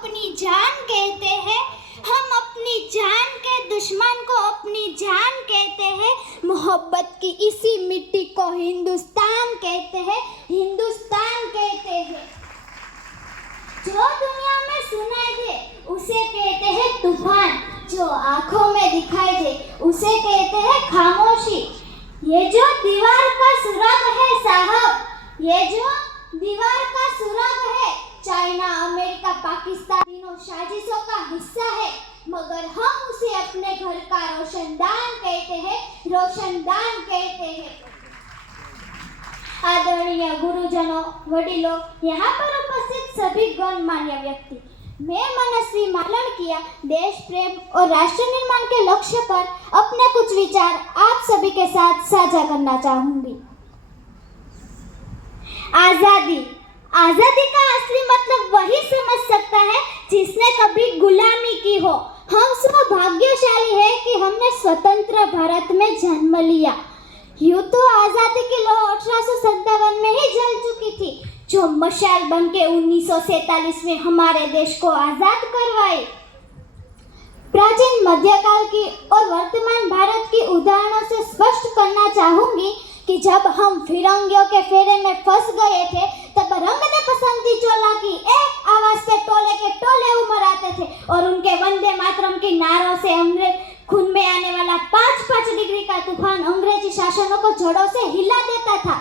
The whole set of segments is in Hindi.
अपनी जान कहते हैं, हम अपनी जान के दुश्मन को अपनी जान कहते हैं। मोहब्बत की इसी मिट्टी को हिंदुस्तान कहते हैं, हिंदुस्तान कहते हैं। जो दुनिया में सुनाई दे उसे कहते हैं तूफान, जो आंखों में दिखाई दे उसे कहते हैं खामोशी। ये जो दीवार का सुराग है साहब, ये जो दीवार का सुराग है, चाइना, अमेरिका, पाकिस्तान तीनों साजिशों का हिस्सा है, मगर हम उसे अपने घर का रोशनदान कहते हैं, रोशनदान कहते हैं। आदरणीय गुरुजनों, वडीलों, यहाँ पर उपस्थित सभी गणमान्य व्यक्ति, मैं मनस्वी मालणकिया देश प्रेम और राष्ट्र निर्माण के लक्ष्य पर अपने कुछ विचार आप सभी के साथ साझा करना चाहूंगी। आजादी, आजादी का असली मतलब वही समझ सकता है जिसने कभी गुलामी की हो। हम सब भाग्यशाली है कि हमने स्वतंत्र भारत में जन्म लिया। यूं तो आजादी की लौ 1857 में ही जल चुकी थी, जो मशाल बनके 1947 में हमारे देश को आजाद करवाई। प्राचीन मध्यकाल की और वर्तमान भारत की उदाहरणों से स्पष्ट करना चाहूंगी कि जब हम फिरंगियों के फेरे में फंस गए थे, तब रंग ने पसंदी चोला की एक आवाज से टोले के टोले उमड़ आते थे और उनके वंदे मातरम की नारों से हमरे खून में आने वाला 5-5 डिग्री का तूफान अंग्रेजी शासनों को जड़ों से हिला देता था।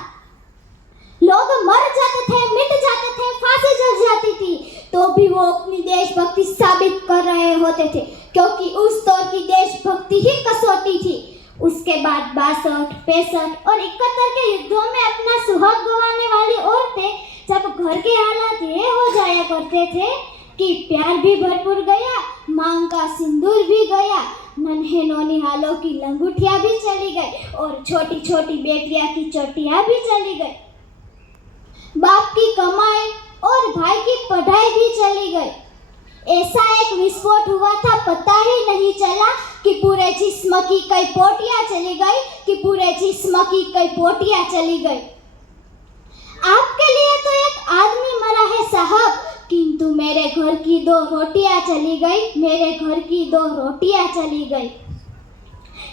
लोग मर जाते थे, मिट जाते थे, फांसी चढ़ जाती थी, तो भी वो अपनी देशभक्ति साबित कर रहे होते थे, क्योंकि उस दौर की देशभक्ति ही कसौटी थी। उसके बाद 62, 65 और 71 के युद्धों में अपना सुहाग गंवाने वाली औरतें जब घर के हालात ये हो जाया करते थे कि प्यार भी भरपूर गया, मांग का सिंदूर भी गया, नन्हे नौनिहालों की लंगोटियां भी चली गई और छोटी छोटी बेटियां की चोटियां भी चली गई, बाप की कमाई और भाई की पढ़ाई भी चली गई। ऐसा एक विस्फोट हुआ था, पता ही नहीं चला कि पूरे जिस्म की कई पोटियां चली गई, कि पूरे जिस्म की कई पोटियां चली गई। आपके लिए तो एक आदमी मरा है साहब, किंतु मेरे घर की 2 रोटियां चली गई, मेरे घर की 2 रोटियां चली गई।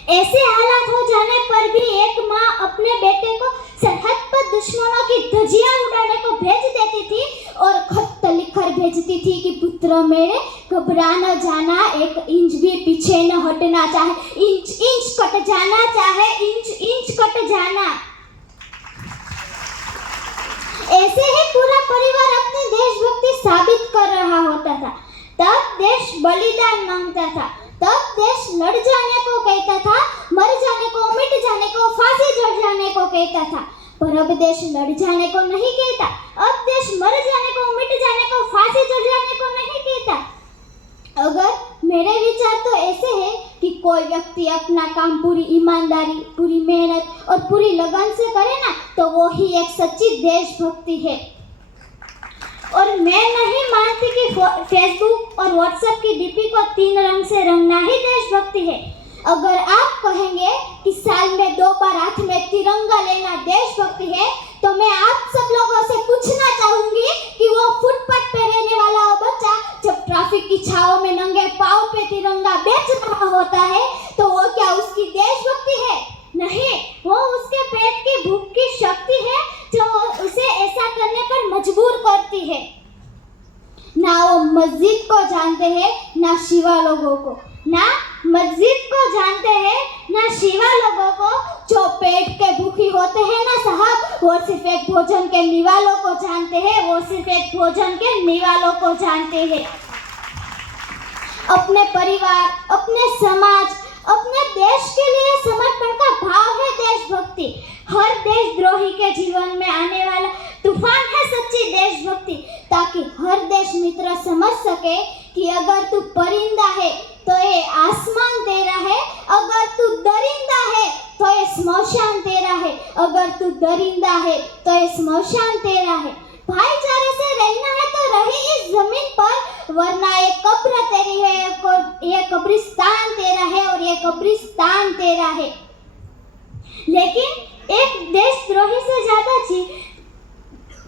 ऐसे हालात हो जाने पर भी एक माँ अपने बेटे को सरहद पर दुश्मनों की धज्जियां उड़ाने को भेज देती थी और खत लिखकर भेजती थी कि पुत्र मेरे घबरा न जाना, 1 इंच भी पीछे न हटना, चाहे इंच इंच कट जाना, चाहे इंच इंच कट जाना। ऐसे ही पूरा परिवार अपनी देशभक्ति साबित कर रहा होता था। तब देश बलिदान मांगता था, तब देश लड़ जाने को कहता था, मर जाने को, मिट जाने को, फांसी चढ़ जाने को कहता था। पर अब देश लड़ जाने को नहीं कहता, अब देश मर जाने को, मिट जाने को, फांसी चढ़ जाने को नहीं कहता। अगर मेरे विचार तो ऐसे है कि कोई व्यक्ति अपना काम पूरी ईमानदारी, पूरी मेहनत और पूरी लगन से करे ना, तो वो ही एक सच्ची देशभक्ति है। और मैं नहीं मानती कि फेसबुक और व्हाट्सएप की डीपी को 3 रंग से रंगना ही देशभक्ति है। अगर आप कहेंगे कि साल में 2 बार हाथ में तिरंगा लेना देशभक्ति है, तो मैं आप सब लोगों से पूछना चाहूंगी कि वो फुटपाथ पे रहने वाला वो बच्चा जब ट्रैफिक की छाओं में नंगे पांव पे तिरंगा बेच रहा होता है, तो वो क्या उसकी देशभक्ति है? नहीं, वो उसके पेट की भूख की शक्ति है जो उसे ऐसा करने पर मजबूर करती है। ना वो मस्जिद को जानते हैं, ना शिवा लोगों को, ना मस्जिद को जानते हैं, ना शिवा लोगों को। जो पेट के भूखी होते हैं ना साहब, वो सिर्फ एक भोजन के निवालों को जानते हैं, वो सिर्फ एक भोजन के निवालों को जानते हैं। अपने परिवार, अपने समाज, अपने देश के लिए समर्पण का भाव है देशभक्ति। हर देशद्रोही के जीवन में आने वाला तूफान है सच्ची देशभक्ति, ताकि हर देश मित्र समझ सके कि अगर तू परिंदा है तो ये आसमान तेरा है, अगर तू दरिंदा है तो ये स्मशान तेरा है, अगर तू दरिंदा है तो ये स्मशान तेरा है। भाईचारे से रहना है तो रही इस जमीन पर, वरना ये कब्र तेरी है, ये कब्रिस्तान तेरा है और ये कब्रिस्तान तेरा है। लेकिन एक देशद्रोही से ज्यादा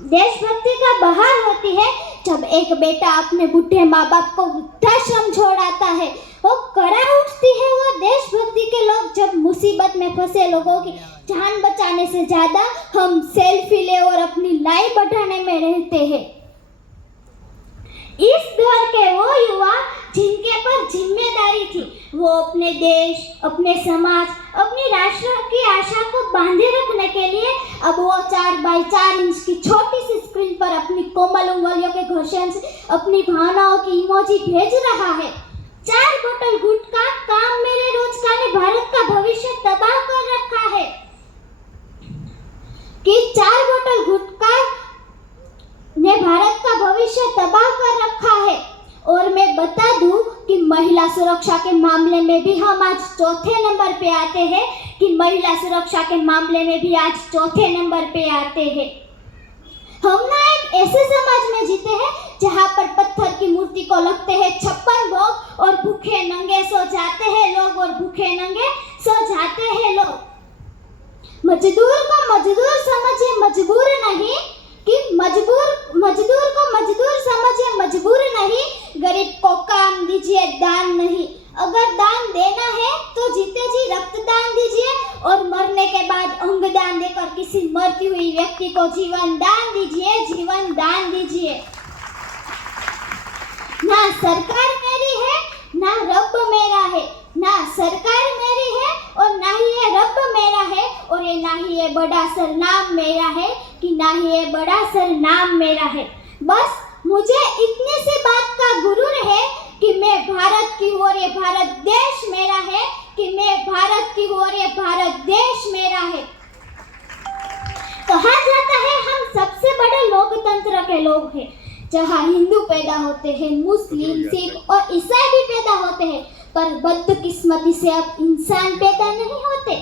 देशभक्ति का बहार होती है जब एक बेटा अपने बूढ़े माँ बाप को वृद्धाश्रम छोड़ाता है। वो करा उठती है वो देशभक्ति के लोग जब मुसीबत में फंसे लोगों की जान बचाने से ज्यादा हम सेल्फी ले और अपनी लाइफ बढ़ाने में रहते हैं। इस दौर के वो युवा जिनके पर जिम्मेदारी थी, वो अपने देश, अपने समाज, अपनी राष्ट्र की आशा को बांधे रखने के लिए अब वो 4x4 इंच की छोटी सी स्क्रीन पर अपनी कोमल उंगलियों के घर्षण से अपनी भावनाओं की इमोजी भेज रहा है। 4 बोतल गुटखा काम मेरे रोजगार ने भारत का भविष्य तबाह कर रखा है कि 4 बोतल गुटखा ने भारत का भविष्य तबाह कर रखा है। और मैं बता दूं कि महिला सुरक्षा के मामले में भी हम आज चौथे नंबर पे आते हैं कि महिला सुरक्षा के मामले में भी आज चौथे नंबर पे आते हैं। हम ना एक ऐसे समाज में जीते हैं जहाँ पर पत्थर की मूर्ति को लगते हैं 56 भोग और भूखे नंगे सो जाते हैं लोग और भूखे नंगे सो जाते हैं लोग। मजदूर को मजदूर समझिए मजबूर नहीं कि मजदूर को मजदूर समझिए मजबूर नहीं, गरीब को काम दीजिए दान नहीं। अगर दान देना है तो जीते जी रक्तदान दीजिए और मरने के बाद अंग दान देकर किसी मरती हुई व्यक्ति को जीवन दान दीजिए, जीवन दान दीजिए। ना सरकार मेरी है ना रब मेरा है, ना सरकार मेरी है और ना ही ये रब मेरा है और ये ना ही ये बड़ा सरनाम मेरा है कि ना ही ये बड़ा सरनाम मेरा है। बस मुझे इतनी सी बात का गुरूर है कि मैं भारत की हूँ और ये भारत देश मेरा है, कि मैं भारत की हूँ और ये भारत देश मेरा है। कहा जाता है हम सबसे बड़े लोकतंत्र के लोग हैं, जहाँ हिंदू पैदा होते हैं, मुस्लिम, सिख और ईसाई भी पैदा होते हैं, पर बदकिस्मती से अब इंसान पैदा नहीं होते।